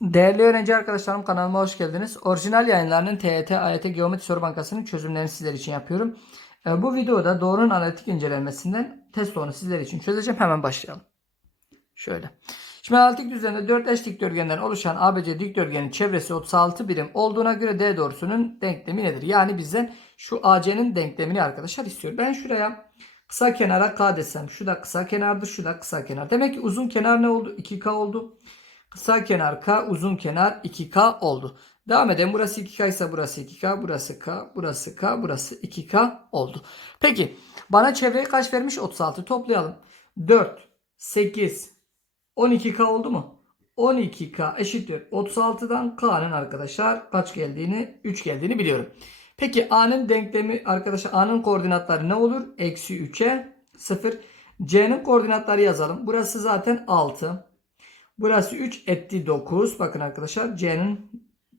Değerli öğrenci arkadaşlarım kanalıma hoş geldiniz. Orijinal yayınlarının TYT, AYT Geometri Soru Bankası'nın çözümlerini sizler için yapıyorum. Ee, Bu videoda doğrunun analitik incelenmesinden test sorunu sizler için çözeceğim. Hemen başlayalım. Şöyle. Şimdi analitik düzlemde 4 eş dikdörtgenden oluşan ABC dikdörtgenin çevresi 36 birim olduğuna göre D doğrusunun denklemi nedir? Yani bizden şu AC'nin denklemini arkadaşlar istiyor. Ben şuraya kısa kenara K desem. Şu da kısa kenardır, şu da kısa kenar. Demek ki uzun kenar ne oldu? 2K oldu. Kısa kenar K, uzun kenar 2K oldu. Devam edelim. Burası 2K ise burası 2K, burası K, burası K, burası 2K oldu. Peki bana çevreyi kaç vermiş? 36. Toplayalım. 4, 8, 12K oldu mu? 12K eşittir. 36'dan K'nın arkadaşlar kaç geldiğini, 3 geldiğini biliyorum. Peki A'nın denklemi arkadaşlar A'nın koordinatları ne olur? Eksi 3'e 0. C'nin koordinatları yazalım. Burası zaten 6. Burası 3 etti 9. Bakın arkadaşlar C'nin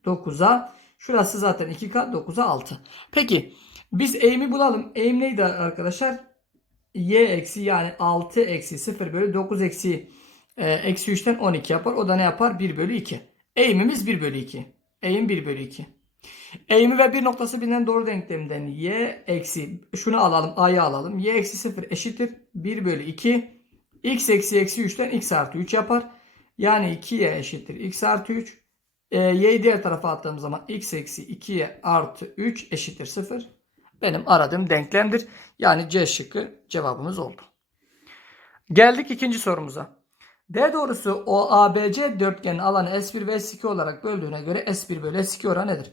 9'a. Şurası zaten 2K 9'a 6. Peki biz eğimi bulalım. Eğim neydi arkadaşlar? Y eksi yani 6 eksi 0 bölü 9 eksi e, eksi 3'ten 12 yapar. O da ne yapar? 1 bölü 2. Eğimimiz 1 bölü 2. Eğim 1 bölü 2. Eğimi ve bir noktası bilinen doğru denkleminden y eksi şunu alalım a'yı alalım. y eksi 0 eşittir 1 bölü 2. x eksi eksi 3'ten x artı 3 yapar. Yani 2y eşittir x artı 3. E, y'yi diğer tarafa attığım zaman x eksi 2y artı 3 eşittir 0. Benim aradığım denklemdir. Yani C şıkkı cevabımız oldu. Geldik ikinci sorumuza. D doğrusu o ABC dörtgenin alanı S1 ve S2 olarak böldüğüne göre S1 bölü S2 oranı nedir?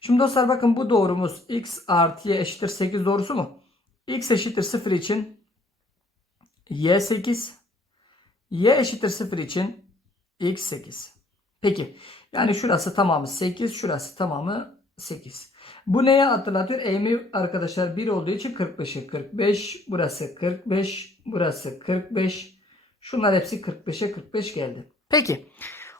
Şimdi dostlar bakın bu doğrumuz x artı y eşittir 8 doğrusu mu? x eşittir 0 için y 8 y eşittir 0 için x 8. Peki yani şurası tamamı 8 şurası tamamı 8. Bu neye hatırlatıyor? Eğimi arkadaşlar 1 olduğu için 45'e 45 burası 45 burası 45 Şunlar hepsi 45'e 45 geldi. Peki.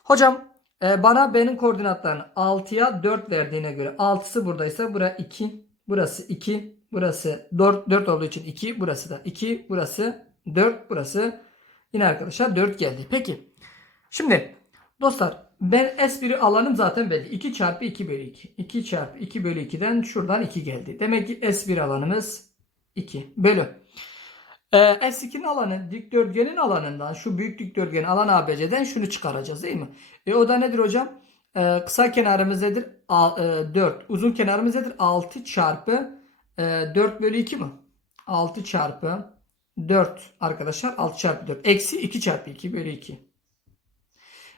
Hocam e, bana B'nin koordinatlarını 6'ya 4 verdiğine göre 6'sı buradaysa bura 2. Burası 2. Burası 4, 4 olduğu için 2. Burası da 2. Burası 4. Burası yine arkadaşlar 4 geldi. Peki. Şimdi dostlar ben S1'i alanım zaten belli. 2 çarpı 2 bölü 2. 2 çarpı 2 bölü 2'den şuradan 2 geldi. Demek ki S1 alanımız 2 bölü. Ee, S2'nin alanı dikdörtgenin alanından şu büyük dikdörtgenin alan ABC'den şunu çıkaracağız değil mi? E, o da nedir hocam? Ee, kısa kenarımız nedir? A, e, 4. Uzun kenarımız nedir? 6 çarpı e, 4 bölü 2 mi? 6 çarpı 4 arkadaşlar. 6 çarpı 4. Eksi 2 çarpı 2 bölü 2.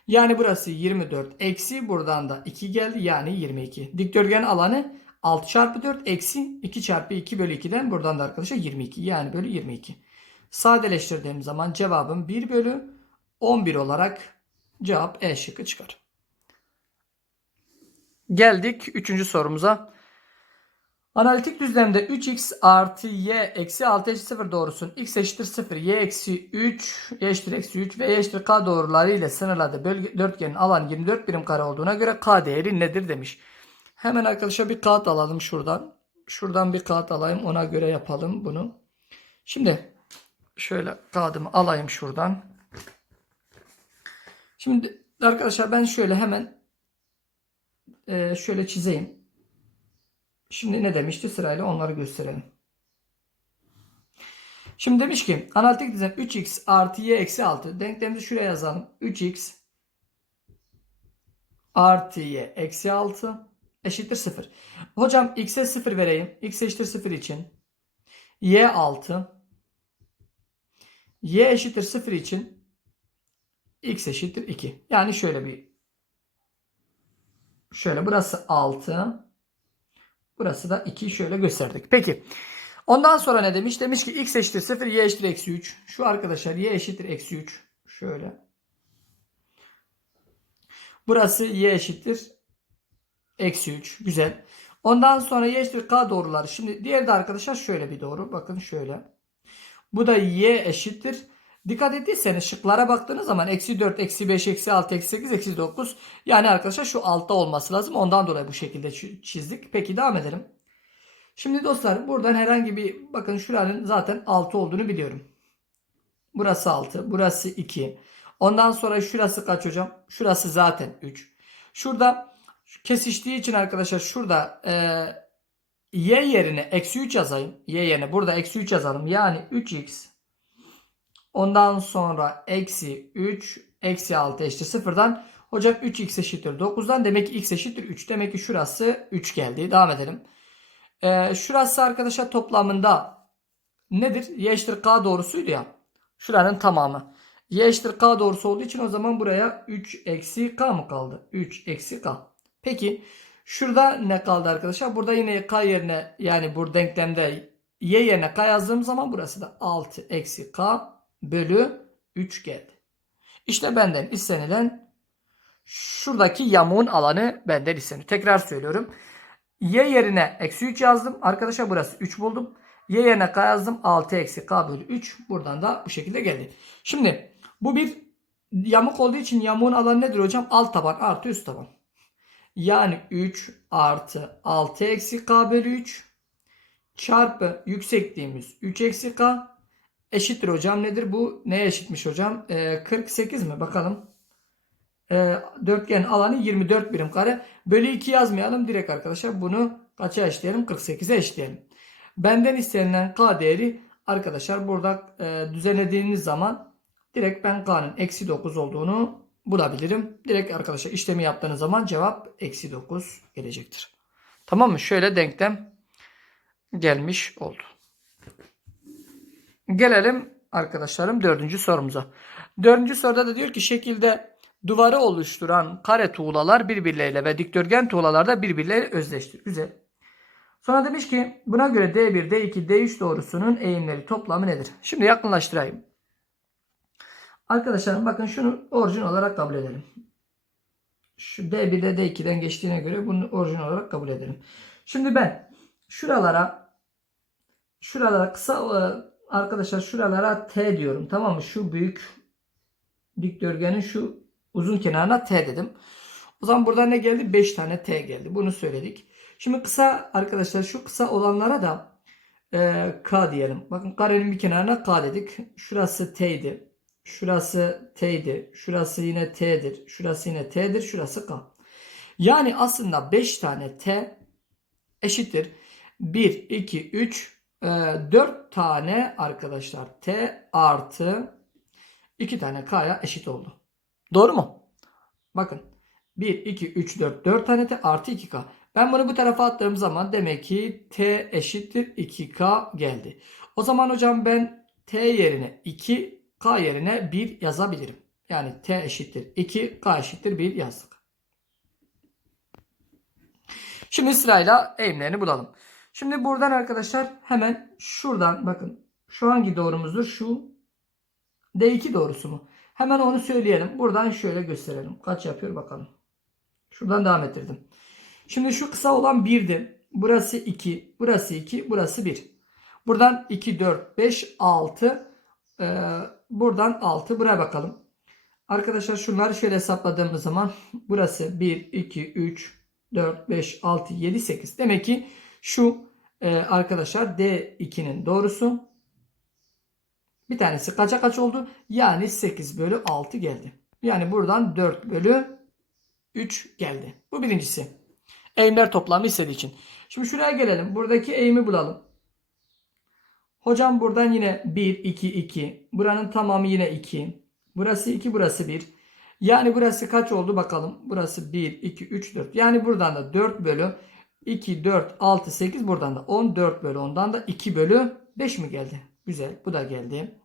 Yani burası 24. Eksi buradan da 2 geldi. Yani 22. Dikdörtgen alanı 6 çarpı 4 eksi 2 çarpı 2 bölü 2'den buradan da arkadaşlar 22. Yani bölü 22. Sadeleştirdiğim zaman cevabım 1 bölü 11 olarak cevap E şıkkı çıkar. Geldik 3. sorumuza. Analitik düzlemde 3x artı y eksi 6 eşittir 0 doğrusun x eşittir 0 y eksi 3 y eşittir eksi 3 ve y eşittir k doğruları ile sınırladığı bölge, dörtgenin alan 24 birim kare olduğuna göre k değeri nedir demiş. Hemen arkadaşlar bir kağıt alalım şuradan. Şuradan bir kağıt alayım ona göre yapalım bunu. Şimdi şöyle kağıdımı alayım şuradan. Şimdi arkadaşlar ben şöyle hemen e, şöyle çizeyim. Şimdi ne demişti sırayla onları gösterelim. Şimdi demiş ki analitik düzlem 3x artı y eksi 6 denklemimizi şuraya yazalım. 3x artı y eksi 6 eşittir 0. Hocam x'e 0 vereyim. x eşittir 0 için y 6 y eşittir 0 için x eşittir 2. Yani şöyle bir şöyle burası 6 burası da 2 şöyle gösterdik. Peki ondan sonra ne demiş? Demiş ki x eşittir 0 y eşittir eksi 3. Şu arkadaşlar y eşittir eksi 3. Şöyle. Burası y eşittir eksi 3. Güzel. Ondan sonra y eşittir k doğruları. Şimdi diğer de arkadaşlar şöyle bir doğru. Bakın şöyle. Bu da y eşittir. Dikkat ettiyseniz şıklara baktığınız zaman eksi 4, eksi 5, eksi 6, eksi 8, eksi 9. Yani arkadaşlar şu altta olması lazım. Ondan dolayı bu şekilde çizdik. Peki devam edelim. Şimdi dostlar buradan herhangi bir bakın şuranın zaten 6 olduğunu biliyorum. Burası 6, burası 2. Ondan sonra şurası kaç hocam? Şurası zaten 3. Şurada kesiştiği için arkadaşlar şurada e, y yerine eksi 3 yazayım. Y yerine burada eksi 3 yazalım. Yani 3x ondan sonra eksi 3 eksi 6 eşittir sıfırdan. Hocam 3x eşittir 9'dan. Demek ki x eşittir 3. Demek ki şurası 3 geldi. Devam edelim. E, şurası arkadaşlar toplamında nedir? Y eşittir k doğrusuydu ya. Şuranın tamamı. Y eşittir k doğrusu olduğu için o zaman buraya 3 eksi k mı kaldı? 3 eksi k. Peki şurada ne kaldı arkadaşlar? Burada yine k yerine yani bu denklemde y yerine k yazdığım zaman burası da 6 eksi k bölü 3 geldi. İşte benden istenilen şuradaki yamuğun alanı benden isteniyor. Tekrar söylüyorum. Y yerine eksi 3 yazdım. Arkadaşlar burası 3 buldum. Y yerine k yazdım. 6 eksi k bölü 3. Buradan da bu şekilde geldi. Şimdi bu bir yamuk olduğu için yamuğun alanı nedir hocam? Alt taban artı üst taban. Yani 3 artı 6 eksi k bölü 3 çarpı yüksekliğimiz 3 eksi k eşittir hocam nedir? Bu neye eşitmiş hocam? Ee, 48 mi? Bakalım. Ee, dörtgen alanı 24 birim kare. Bölü 2 yazmayalım. Direkt arkadaşlar bunu kaça eşitleyelim? 48'e eşitleyelim. Benden istenilen k değeri arkadaşlar burada e, düzenlediğiniz zaman direkt ben k'nın eksi 9 olduğunu bulabilirim. Direkt arkadaşlar işlemi yaptığınız zaman cevap eksi 9 gelecektir. Tamam mı? Şöyle denklem gelmiş oldu. Gelelim arkadaşlarım dördüncü sorumuza. Dördüncü soruda da diyor ki şekilde duvarı oluşturan kare tuğlalar birbirleriyle ve dikdörtgen tuğlalar da birbirleriyle özdeştir. Güzel. Sonra demiş ki buna göre D1, D2, D3 doğrusunun eğimleri toplamı nedir? Şimdi yakınlaştırayım. Arkadaşlar bakın şunu orijin olarak kabul edelim. Şu D1'de D2'den geçtiğine göre bunu orijin olarak kabul edelim. Şimdi ben şuralara şuralara kısa e, arkadaşlar şuralara T diyorum. Tamam mı? Şu büyük dikdörtgenin şu uzun kenarına T dedim. O zaman burada ne geldi? 5 tane T geldi. Bunu söyledik. Şimdi kısa arkadaşlar şu kısa olanlara da e, K diyelim. Bakın karenin bir kenarına K dedik. Şurası T'ydi. Şurası T'ydi. Şurası yine T'dir. Şurası yine T'dir. Şurası K. Yani aslında 5 tane T eşittir. 1, 2, 3, 4 tane arkadaşlar T artı 2 tane K'ya eşit oldu. Doğru mu? Bakın 1, 2, 3, 4, 4 tane T artı 2K. Ben bunu bu tarafa attığım zaman demek ki T eşittir 2K geldi. O zaman hocam ben T yerine 2, K yerine 1 yazabilirim. Yani T eşittir 2, K eşittir 1 yazdık. Şimdi sırayla eğimlerini bulalım. Şimdi buradan arkadaşlar hemen şuradan bakın. Şu hangi doğrumuzdur? Şu D2 doğrusu mu? Hemen onu söyleyelim. Buradan şöyle gösterelim. Kaç yapıyor bakalım. Şuradan devam ettirdim. Şimdi şu kısa olan 1'di. Burası 2. Burası 2. Burası 1. Buradan 2, 4, 5, 6. Ee, buradan 6. Buraya bakalım. Arkadaşlar şunları şöyle hesapladığımız zaman burası 1, 2, 3, 4, 5, 6, 7, 8. Demek ki şu e, arkadaşlar D2'nin doğrusu. Bir tanesi kaça kaç oldu? Yani 8 bölü 6 geldi. Yani buradan 4 bölü 3 geldi. Bu birincisi. Eğimler toplamı istediği için. Şimdi şuraya gelelim. Buradaki eğimi bulalım. Hocam buradan yine 1, 2, 2. Buranın tamamı yine 2. Burası 2, burası 1. Yani burası kaç oldu bakalım. Burası 1, 2, 3, 4. Yani buradan da 4 bölü 2, 4, 6, 8. Buradan da 10, 4 bölü 10'dan da 2 bölü 5 mi geldi? Güzel. Bu da geldi.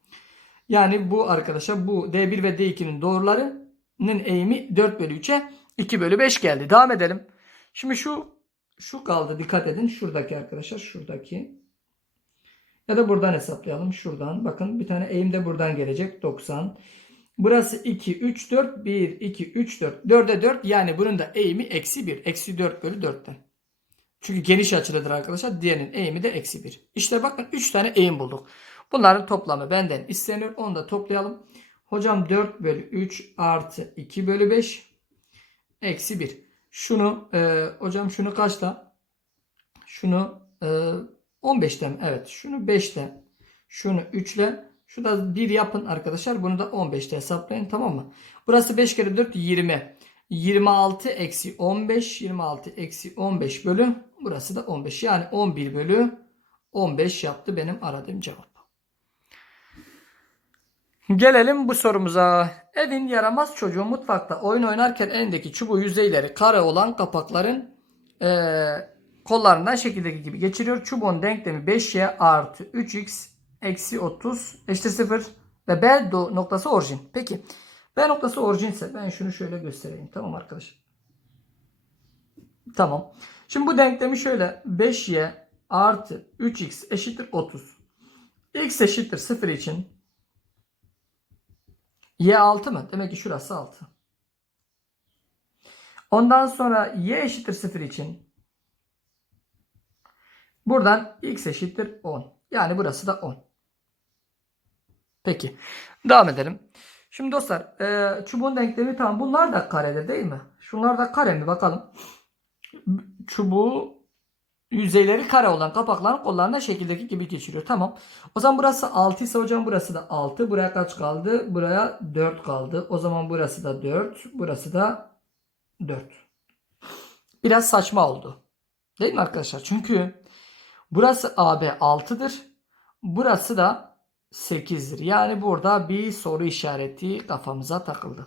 Yani bu arkadaşlar bu D1 ve D2'nin doğrularının eğimi 4 bölü 3'e 2 bölü 5 geldi. Devam edelim. Şimdi şu şu kaldı. Dikkat edin. Şuradaki arkadaşlar. Şuradaki. Ya da buradan hesaplayalım. Şuradan. Bakın bir tane eğim de buradan gelecek. 90. Burası 2, 3, 4. 1, 2, 3, 4. 4'e 4. Yani bunun da eğimi eksi 1. Eksi 4 bölü 4'ten. Çünkü geniş açılıdır arkadaşlar. Diğerinin eğimi de eksi 1. İşte bakın 3 tane eğim bulduk. Bunların toplamı benden isteniyor. Onu da toplayalım. Hocam 4 bölü 3 artı 2 bölü 5 eksi 1. Şunu e, hocam şunu kaçta? Şunu e, 15'te mi? Evet. Şunu 5'te. Şunu 3'le. Şurada 1 yapın arkadaşlar. Bunu da 15'te hesaplayın tamam mı? Burası 5 kere 4 20. 26 eksi 15. 26 eksi 15 bölü. Burası da 15. Yani 11 bölü 15 yaptı benim aradığım cevap. Gelelim bu sorumuza. Evin yaramaz çocuğu mutfakta oyun oynarken elindeki çubuğu yüzeyleri kare olan kapakların eee, kollarından şekildeki gibi geçiriyor. Çubuğun denklemi 5y artı 3x eksi 30 eşittir 0 ve B noktası orijin. Peki B noktası orijinse ben şunu şöyle göstereyim. Tamam arkadaşlar. Tamam. Şimdi bu denklemi şöyle 5y artı 3x eşittir 30. x eşittir 0 için y 6 mı? Demek ki şurası 6. Ondan sonra y eşittir 0 için buradan x eşittir 10. Yani burası da 10. Peki. Devam edelim. Şimdi dostlar e, çubuğun denklemi tamam. Bunlar da karede değil mi? Şunlar da kare mi? Bakalım. Çubuğu yüzeyleri kare olan kapakların kollarına şekildeki gibi geçiriyor. Tamam. O zaman burası 6 ise hocam burası da 6. Buraya kaç kaldı? Buraya 4 kaldı. O zaman burası da 4. Burası da 4. Biraz saçma oldu. Değil mi arkadaşlar? Çünkü burası AB 6'dır. Burası da 8'dir. Yani burada bir soru işareti kafamıza takıldı.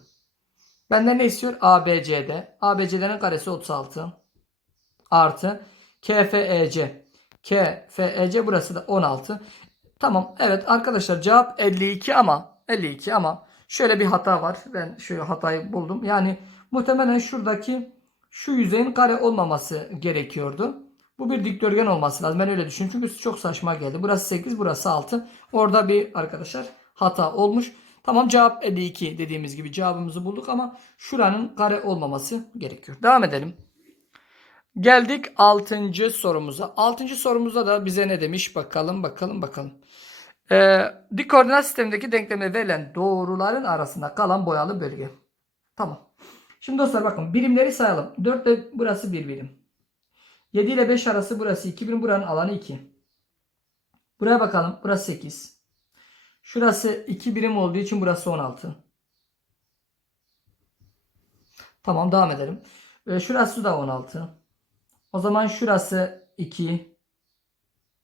Benden ne istiyor? ABCD. ABCD'nin karesi 36. Artı KFEC. KFEC burası da 16. Tamam. Evet arkadaşlar cevap 52 ama 52 ama şöyle bir hata var. Ben şu hatayı buldum. Yani muhtemelen şuradaki şu yüzeyin kare olmaması gerekiyordu. Bu bir dikdörtgen olması lazım. Ben öyle düşünüyorum. Çünkü çok saçma geldi. Burası 8, burası 6. Orada bir arkadaşlar hata olmuş. Tamam cevap 52 dediğimiz gibi cevabımızı bulduk ama şuranın kare olmaması gerekiyor. Devam edelim. Geldik 6. sorumuza. 6. sorumuzda da bize ne demiş? Bakalım bakalım bakalım. Ee, dik koordinat sistemindeki denkleme verilen doğruların arasında kalan boyalı bölge. Tamam. Şimdi dostlar bakın birimleri sayalım. 4 ile burası 1 birim. 7 ile 5 arası burası 2 birim. Buranın alanı 2. Buraya bakalım. Burası 8. Şurası 2 birim olduğu için burası 16. Tamam devam edelim. Ee, şurası da 16. O zaman şurası 2.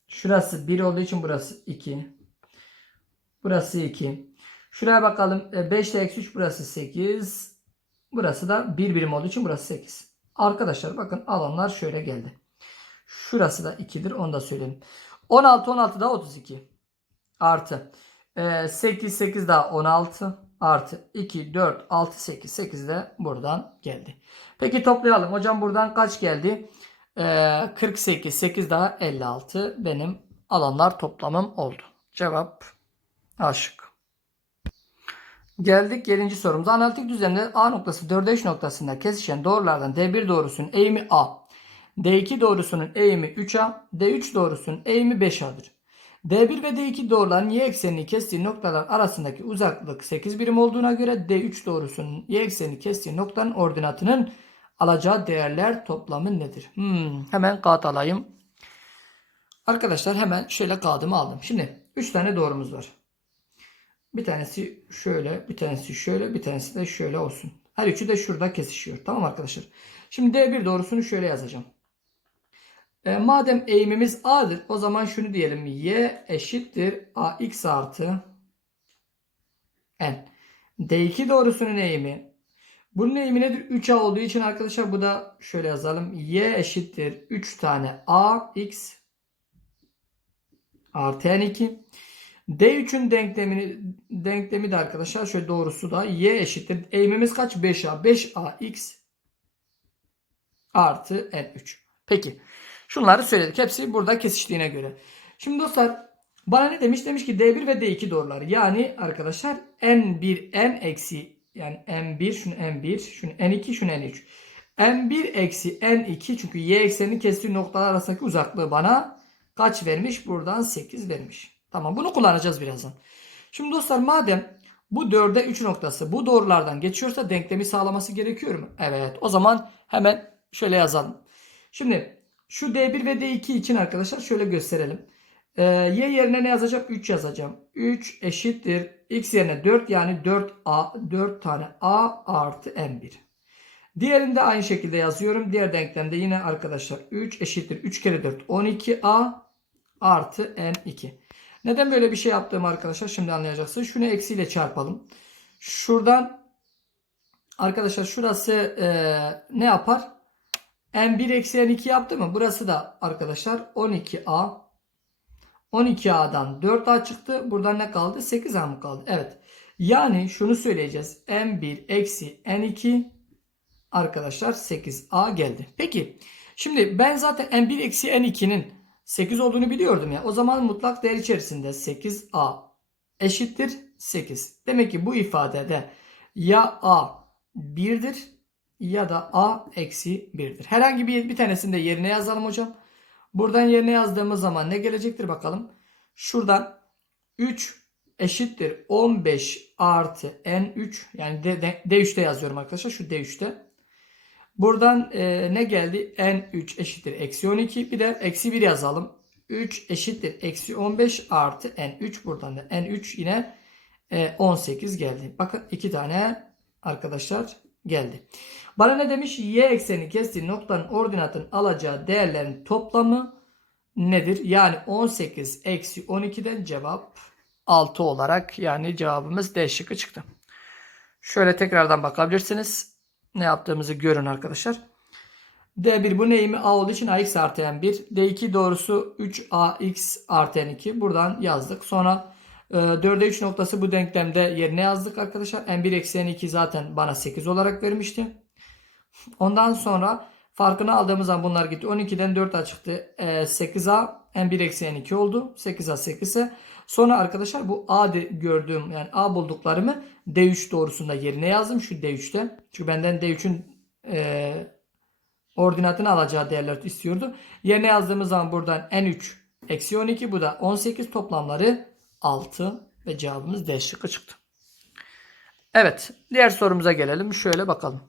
Şurası 1 olduğu için burası 2. Burası 2. Şuraya bakalım. 5 ile eksi 3 burası 8. Burası da 1 birim olduğu için burası 8. Arkadaşlar bakın alanlar şöyle geldi. Şurası da 2'dir. Onu da söyleyeyim. 16 16 da 32. Artı. Ee, 8 8 daha 16. Artı 2 4 6 8 8 de buradan geldi. Peki toplayalım. Hocam buradan kaç geldi? Ee, 48 8 daha 56 benim alanlar toplamım oldu. Cevap A. Geldik 7. sorumuza. Analitik düzlemde A noktası 4 eş noktasında kesişen doğrulardan D1 doğrusunun eğimi A. D2 doğrusunun eğimi 3A. D3 doğrusunun eğimi 5A'dır. D1 ve D2 doğruların y eksenini kestiği noktalar arasındaki uzaklık 8 birim olduğuna göre D3 doğrusunun y eksenini kestiği noktanın ordinatının alacağı değerler toplamı nedir? Hmm, hemen kağıt alayım. Arkadaşlar hemen şöyle kağıdımı aldım. Şimdi 3 tane doğrumuz var. Bir tanesi şöyle, bir tanesi şöyle, bir tanesi de şöyle olsun. Her üçü de şurada kesişiyor. Tamam arkadaşlar. Şimdi D1 doğrusunu şöyle yazacağım. E, madem eğimimiz A'dır o zaman şunu diyelim. Y eşittir AX artı N. D2 doğrusunun eğimi. Bunun eğimi nedir? 3A olduğu için arkadaşlar bu da şöyle yazalım. Y eşittir 3 tane AX artı N2. D3'ün denklemini denklemi de arkadaşlar şöyle doğrusu da y eşittir. Eğimimiz kaç? 5a. 5ax artı n3. Peki. Şunları söyledik. Hepsi burada kesiştiğine göre. Şimdi dostlar bana ne demiş? Demiş ki D1 ve D2 doğrular. Yani arkadaşlar N1 N eksi yani N1 şunu N1 şunu N2 şunu N3. N1 eksi N2 çünkü y eksenini kestiği noktalar arasındaki uzaklığı bana kaç vermiş? Buradan 8 vermiş. Tamam bunu kullanacağız birazdan. Şimdi dostlar madem bu 4'e 3 noktası bu doğrulardan geçiyorsa denklemi sağlaması gerekiyor mu? Evet o zaman hemen şöyle yazalım. Şimdi şu D1 ve D2 için arkadaşlar şöyle gösterelim. Ee, y yerine ne yazacağım? 3 yazacağım. 3 eşittir. X yerine 4 yani 4A 4 tane A artı M1. Diğerini de aynı şekilde yazıyorum. Diğer denklemde yine arkadaşlar 3 eşittir. 3 kere 4 12A artı N2. Neden böyle bir şey yaptığımı arkadaşlar şimdi anlayacaksınız. Şunu eksiyle çarpalım. Şuradan arkadaşlar şurası e, ne yapar? N1 eksi N2 yaptı mı? Burası da arkadaşlar 12A 12A'dan 4A çıktı. Buradan ne kaldı? 8A mı kaldı? Evet. Yani şunu söyleyeceğiz. N1 eksi N2 arkadaşlar 8A geldi. Peki. Şimdi ben zaten N1 eksi N2'nin 8 olduğunu biliyordum ya. O zaman mutlak değer içerisinde 8A eşittir 8. Demek ki bu ifadede ya A 1'dir ya da A eksi 1'dir. Herhangi bir, bir tanesini de yerine yazalım hocam. Buradan yerine yazdığımız zaman ne gelecektir bakalım. Şuradan 3 eşittir 15 artı N3 yani D, D, D3'te yazıyorum arkadaşlar şu D3'te. Buradan e, ne geldi? N3 eşittir eksi 12 bir de eksi 1 yazalım. 3 eşittir eksi 15 artı N3 buradan da N3 yine e, 18 geldi. Bakın iki tane arkadaşlar geldi. Bana ne demiş? Y ekseni kestiği noktanın ordinatın alacağı değerlerin toplamı nedir? Yani 18 eksi 12'den cevap 6 olarak yani cevabımız D şıkkı çıktı. Şöyle tekrardan bakabilirsiniz. Ne yaptığımızı görün arkadaşlar. D1 bu neyimi A olduğu için AX artı N1. D2 doğrusu 3AX artı N2. Buradan yazdık. Sonra 4'e 3 noktası bu denklemde yerine yazdık arkadaşlar. N1 eksi N2 zaten bana 8 olarak vermişti. Ondan sonra farkını aldığımız zaman bunlar gitti. 12'den 4A çıktı. E, 8A N1 eksi N2 oldu. 8A 8 ise. Sonra arkadaşlar bu A gördüğüm yani A bulduklarımı D3 doğrusunda yerine yazdım. Şu D3'te. Çünkü benden D3'ün e, ordinatını alacağı değerler istiyordu. Yerine yazdığımız zaman buradan N3 eksi 12 bu da 18 toplamları 6 ve cevabımız D şıkkı çıktı. Evet diğer sorumuza gelelim. Şöyle bakalım.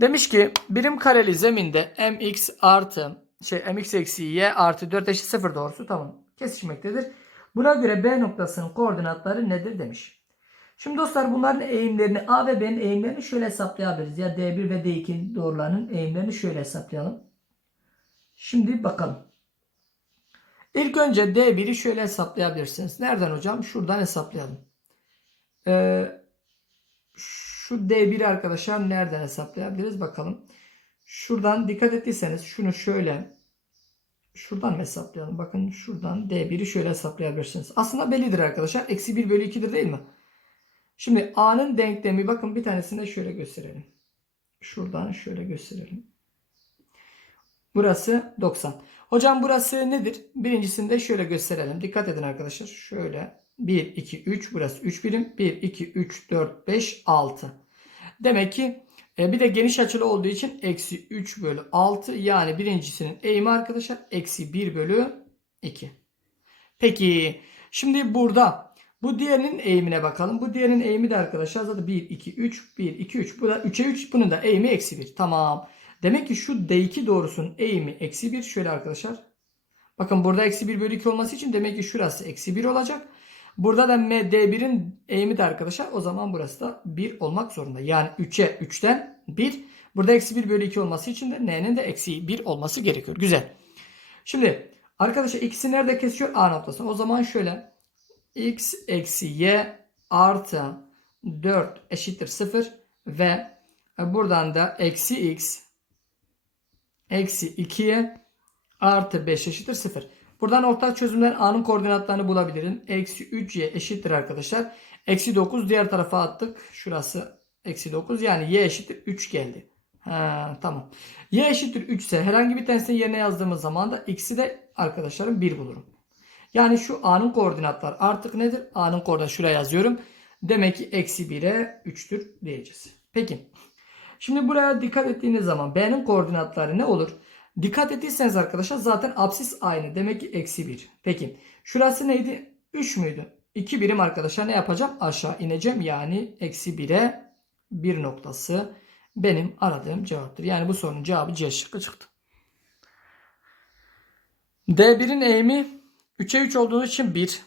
Demiş ki birim kareli zeminde mx artı şey mx eksi y artı 4 eşit 0 doğrusu tamam kesişmektedir. Buna göre B noktasının koordinatları nedir demiş. Şimdi dostlar bunların eğimlerini A ve B'nin eğimlerini şöyle hesaplayabiliriz. Ya D1 ve D2 doğrularının eğimlerini şöyle hesaplayalım. Şimdi bakalım. İlk önce D1'i şöyle hesaplayabilirsiniz. Nereden hocam? Şuradan hesaplayalım. Ee, şu D1'i arkadaşlar nereden hesaplayabiliriz? Bakalım. Şuradan dikkat ettiyseniz şunu şöyle şuradan hesaplayalım? Bakın şuradan D1'i şöyle hesaplayabilirsiniz. Aslında bellidir arkadaşlar. Eksi 1 bölü 2'dir değil mi? Şimdi A'nın denklemi bakın bir tanesini de şöyle gösterelim. Şuradan şöyle gösterelim. Burası 90. Hocam burası nedir? Birincisini de şöyle gösterelim. Dikkat edin arkadaşlar. Şöyle 1, 2, 3 burası 3 birim. 1, 2, 3, 4, 5, 6. Demek ki e, bir de geniş açılı olduğu için eksi 3 bölü 6 yani birincisinin eğimi arkadaşlar eksi 1 bölü 2. Peki şimdi burada bu diğerinin eğimine bakalım. Bu diğerinin eğimi de arkadaşlar zaten 1, 2, 3, 1, 2, 3. Bu da 3'e 3 bunun da eğimi eksi 1. Tamam. Demek ki şu D2 doğrusunun eğimi eksi 1. Şöyle arkadaşlar. Bakın burada eksi 1 bölü 2 olması için demek ki şurası eksi 1 olacak. Burada da MD1'in eğimi de arkadaşlar o zaman burası da 1 olmak zorunda. Yani 3'e 3'ten 1. Burada eksi 1 bölü 2 olması için de N'nin de eksi 1 olması gerekiyor. Güzel. Şimdi arkadaşlar ikisi nerede kesiyor? A noktası. O zaman şöyle x eksi y artı 4 eşittir 0 ve buradan da eksi x eksi 2y artı 5 eşittir 0. Buradan ortak çözümden A'nın koordinatlarını bulabilirim. Eksi 3y eşittir arkadaşlar. Eksi 9 diğer tarafa attık. Şurası eksi 9 yani y eşittir 3 geldi. Ha, tamam. Y eşittir 3 ise herhangi bir tanesini yerine yazdığımız zaman da x'i de arkadaşlarım 1 bulurum. Yani şu A'nın koordinatlar artık nedir? A'nın koordinatı şuraya yazıyorum. Demek ki eksi 1'e 3'tür diyeceğiz. Peki. Şimdi buraya dikkat ettiğiniz zaman B'nin koordinatları ne olur? Dikkat ettiyseniz arkadaşlar zaten apsis aynı. Demek ki eksi 1. Peki. Şurası neydi? 3 müydü? 2 birim arkadaşlar ne yapacağım? Aşağı ineceğim. Yani eksi 1'e 1 noktası benim aradığım cevaptır. Yani bu sorunun cevabı C şıkkı çıktı. D1'in eğimi 3'e 3 olduğu için 1.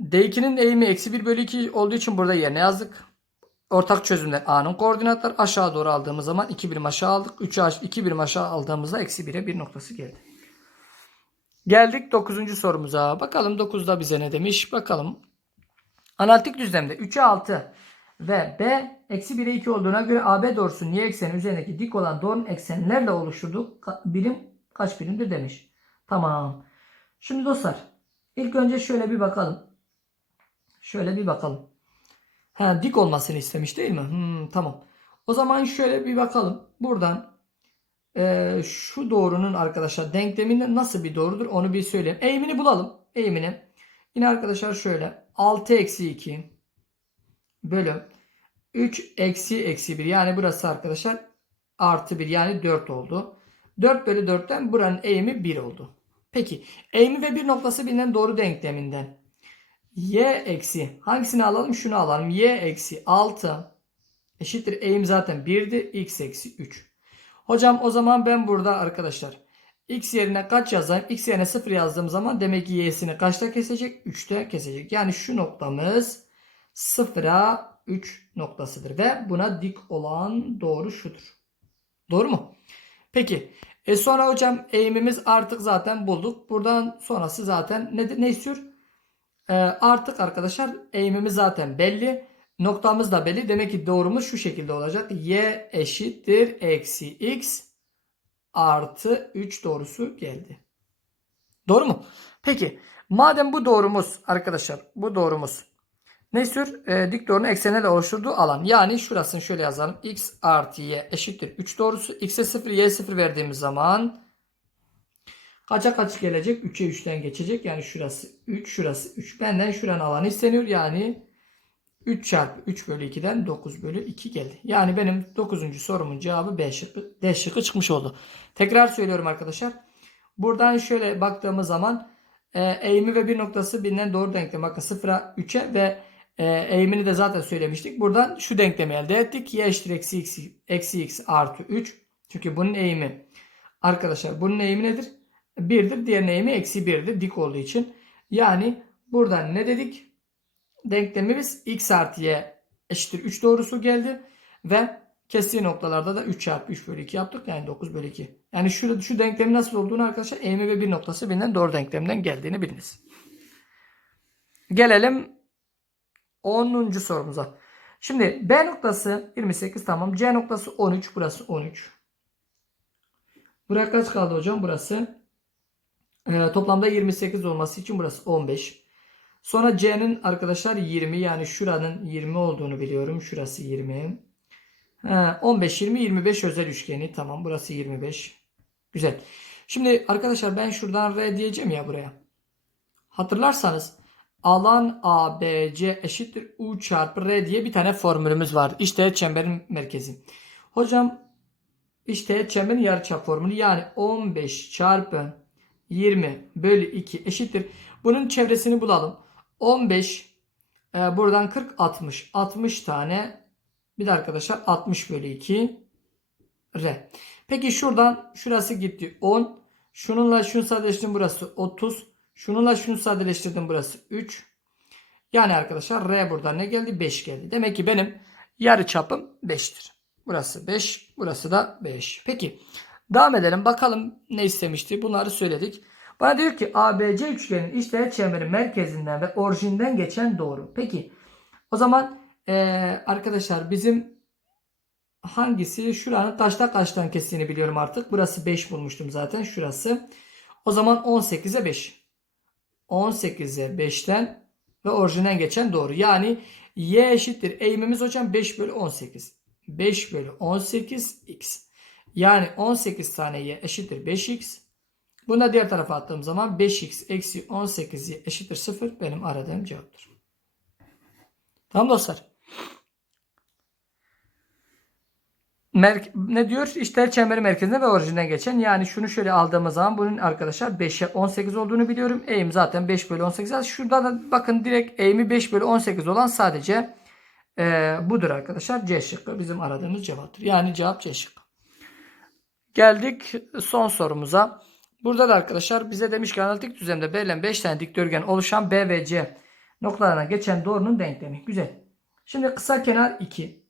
D2'nin eğimi eksi 1 bölü 2 olduğu için burada yerine yazdık. Ortak çözümler A'nın koordinatları aşağı doğru aldığımız zaman 2 birim aşağı aldık. 3'ü 2 birim aşağı aldığımızda eksi 1'e 1 noktası geldi. Geldik 9. sorumuza. Bakalım 9'da bize ne demiş? Bakalım. Analitik düzlemde 3'e 6 ve B eksi 1'e 2 olduğuna göre AB doğrusu niye ekseni üzerindeki dik olan doğrunun eksenlerle oluşturduğu birim kaç birimdir demiş. Tamam. Şimdi dostlar ilk önce şöyle bir bakalım. Şöyle bir bakalım. Ha, dik olmasını istemiş değil mi? Hmm, tamam. O zaman şöyle bir bakalım. Buradan eee, şu doğrunun arkadaşlar denkleminde nasıl bir doğrudur onu bir söyleyeyim. Eğimini bulalım. Eğimini. Yine arkadaşlar şöyle 6 eksi 2 bölü 3 eksi eksi 1 yani burası arkadaşlar artı 1 yani 4 oldu. 4 bölü 4'ten buranın eğimi 1 oldu. Peki eğimi ve 1 noktası bilinen doğru denkleminden y eksi hangisini alalım şunu alalım y eksi 6 eşittir eğim zaten 1'di x eksi 3. Hocam o zaman ben burada arkadaşlar x yerine kaç yazayım? x yerine 0 yazdığım zaman demek ki y'sini kaçta kesecek? 3'te kesecek. Yani şu noktamız 0'a 3 noktasıdır ve buna dik olan doğru şudur. Doğru mu? Peki. E sonra hocam eğimimiz artık zaten bulduk. Buradan sonrası zaten ne, ne istiyor? E, artık arkadaşlar eğimimiz zaten belli. Noktamız da belli. Demek ki doğrumuz şu şekilde olacak. Y eşittir eksi x artı 3 doğrusu geldi. Doğru mu? Peki. Madem bu doğrumuz arkadaşlar bu doğrumuz ne istiyor? E, dik doğrunun eksenlerle oluşturduğu alan. Yani şurasını şöyle yazalım. x artı y eşittir 3 doğrusu. x'e 0 y'ye 0 verdiğimiz zaman kaça kaç gelecek? 3'e 3'ten geçecek. Yani şurası 3 şurası 3. Benden şuranın alanı isteniyor. Yani 3 çarpı 3 bölü 2'den 9 bölü 2 geldi. Yani benim 9. sorumun cevabı B şıkkı, D şıkkı çıkmış oldu. Tekrar söylüyorum arkadaşlar. Buradan şöyle baktığımız zaman e, eğimi ve bir noktası bilinen doğru denklem. Bakın 0'a 3'e ve e, eğimini de zaten söylemiştik. Buradan şu denklemi elde ettik. Y eşittir eksi x, eksi x artı 3. Çünkü bunun eğimi arkadaşlar bunun eğimi nedir? 1'dir. Diğerinin eğimi eksi 1'dir. Dik olduğu için. Yani buradan ne dedik? Denklemimiz x artı y eşittir 3 doğrusu geldi. Ve kestiği noktalarda da 3 çarpı 3 bölü 2 yaptık. Yani 9 bölü 2. Yani şu, şu denklemin nasıl olduğunu arkadaşlar eğimi ve bir noktası bilinen doğru denklemden geldiğini biliniz. Gelelim 10. sorumuza. Şimdi B noktası 28 tamam. C noktası 13. Burası 13. Buraya kaç kaldı hocam? Burası e, toplamda 28 olması için burası 15. Sonra C'nin arkadaşlar 20 yani şuranın 20 olduğunu biliyorum. Şurası 20. Ha, 15, 20, 25 özel üçgeni. Tamam burası 25. Güzel. Şimdi arkadaşlar ben şuradan R diyeceğim ya buraya. Hatırlarsanız alan ABC eşittir U çarpı R diye bir tane formülümüz var. İşte çemberin merkezi. Hocam işte çemberin yarıçap formülü yani 15 çarpı 20 bölü 2 eşittir. Bunun çevresini bulalım. 15 e, buradan 40 60 60 tane bir de arkadaşlar 60 bölü 2 R. Peki şuradan şurası gitti 10. Şununla şunu sadeleştirdim burası 30. Şununla şunu sadeleştirdim burası 3. Yani arkadaşlar R buradan ne geldi? 5 geldi. Demek ki benim yarı çapım 5'tir. Burası 5. Burası da 5. Peki. Devam edelim. Bakalım ne istemişti. Bunları söyledik. Bana diyor ki ABC üçgenin içteğet çemberin merkezinden ve orijinden geçen doğru. Peki. O zaman eee, arkadaşlar bizim hangisi? Şuranın kaçta kaçtan kestiğini biliyorum artık. Burası 5 bulmuştum zaten. Şurası. O zaman 18'e 5. 18'e 5'ten ve orijinden geçen doğru. Yani y eşittir. Eğimimiz hocam 5 bölü 18. 5 bölü 18 x. Yani 18 tane y eşittir 5x. Bunu da diğer tarafa attığım zaman 5x eksi 18y eşittir 0 benim aradığım cevaptır. Tamam dostlar. Merk ne diyor? İşte çemberi merkezinde ve orijinden geçen. Yani şunu şöyle aldığımız zaman bunun arkadaşlar 5'e 18 olduğunu biliyorum. Eğim zaten 5 bölü 18. Şurada da bakın direkt eğimi 5 bölü 18 olan sadece e, budur arkadaşlar. C şıkkı bizim aradığımız cevaptır. Yani cevap C şıkkı. Geldik son sorumuza. Burada da arkadaşlar bize demiş ki analitik düzlemde verilen 5 tane dikdörtgen oluşan B ve C noktalarına geçen doğrunun denklemi. Güzel. Şimdi kısa kenar 2.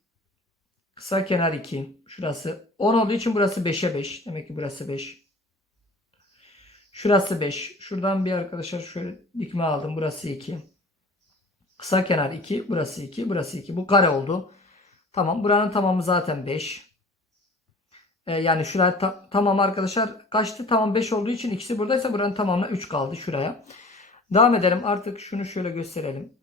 Kısa kenar 2. Şurası 10 olduğu için burası 5'e 5. Demek ki burası 5. Şurası 5. Şuradan bir arkadaşlar şöyle dikme aldım. Burası 2. Kısa kenar 2. Burası 2. Burası 2. Bu kare oldu. Tamam. Buranın tamamı zaten 5. Ee, yani şuraya ta- tamam arkadaşlar kaçtı? Tamam 5 olduğu için ikisi buradaysa buranın tamamına 3 kaldı şuraya. Devam edelim. Artık şunu şöyle gösterelim.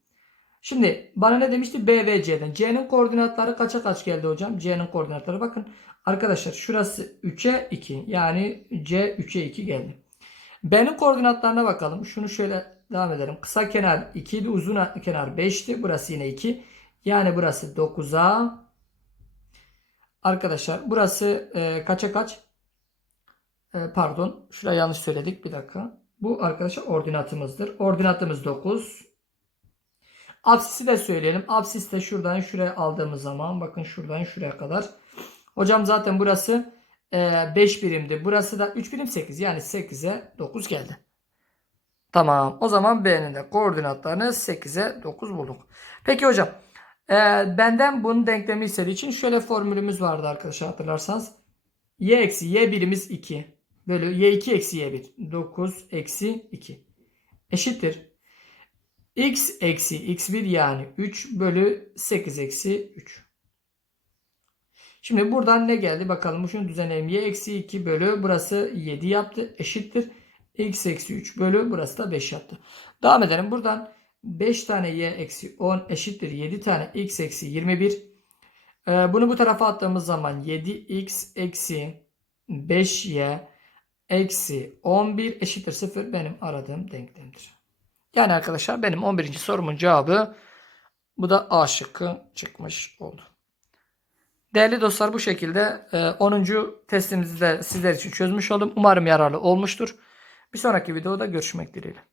Şimdi bana ne demişti? B ve C'den. C'nin koordinatları kaça kaç geldi hocam? C'nin koordinatları bakın. Arkadaşlar şurası 3'e 2. Yani C 3'e 2 geldi. B'nin koordinatlarına bakalım. Şunu şöyle devam edelim. Kısa kenar 2 idi. Uzun kenar 5'ti. Burası yine 2. Yani burası 9'a. Arkadaşlar burası e, kaça kaç? E, pardon. Şuraya yanlış söyledik. Bir dakika. Bu arkadaşlar ordinatımızdır. Ordinatımız 9. Absisi de söyleyelim. Absis de şuradan şuraya aldığımız zaman bakın şuradan şuraya kadar. Hocam zaten burası 5 birimdi. Burası da 3 birim 8. Yani 8'e 9 geldi. Tamam. O zaman B'nin de koordinatlarını 8'e 9 bulduk. Peki hocam. E, benden bunun denklemi istediği için şöyle formülümüz vardı arkadaşlar hatırlarsanız. Y eksi Y birimiz 2. Bölü Y2 eksi Y1. 9 eksi 2. Eşittir. X eksi X1 yani 3 bölü 8 eksi 3. Şimdi buradan ne geldi? Bakalım şunu düzenleyelim. Y eksi 2 bölü burası 7 yaptı. Eşittir. X eksi 3 bölü burası da 5 yaptı. Devam edelim. Buradan 5 tane Y eksi 10 eşittir. 7 tane X eksi 21. Ee, bunu bu tarafa attığımız zaman 7X eksi 5Y eksi 11 eşittir 0 benim aradığım denklemdir. Yani arkadaşlar benim 11. sorumun cevabı bu da A şıkkı çıkmış oldu. Değerli dostlar bu şekilde e, 10. testimizi de sizler için çözmüş oldum. Umarım yararlı olmuştur. Bir sonraki videoda görüşmek dileğiyle.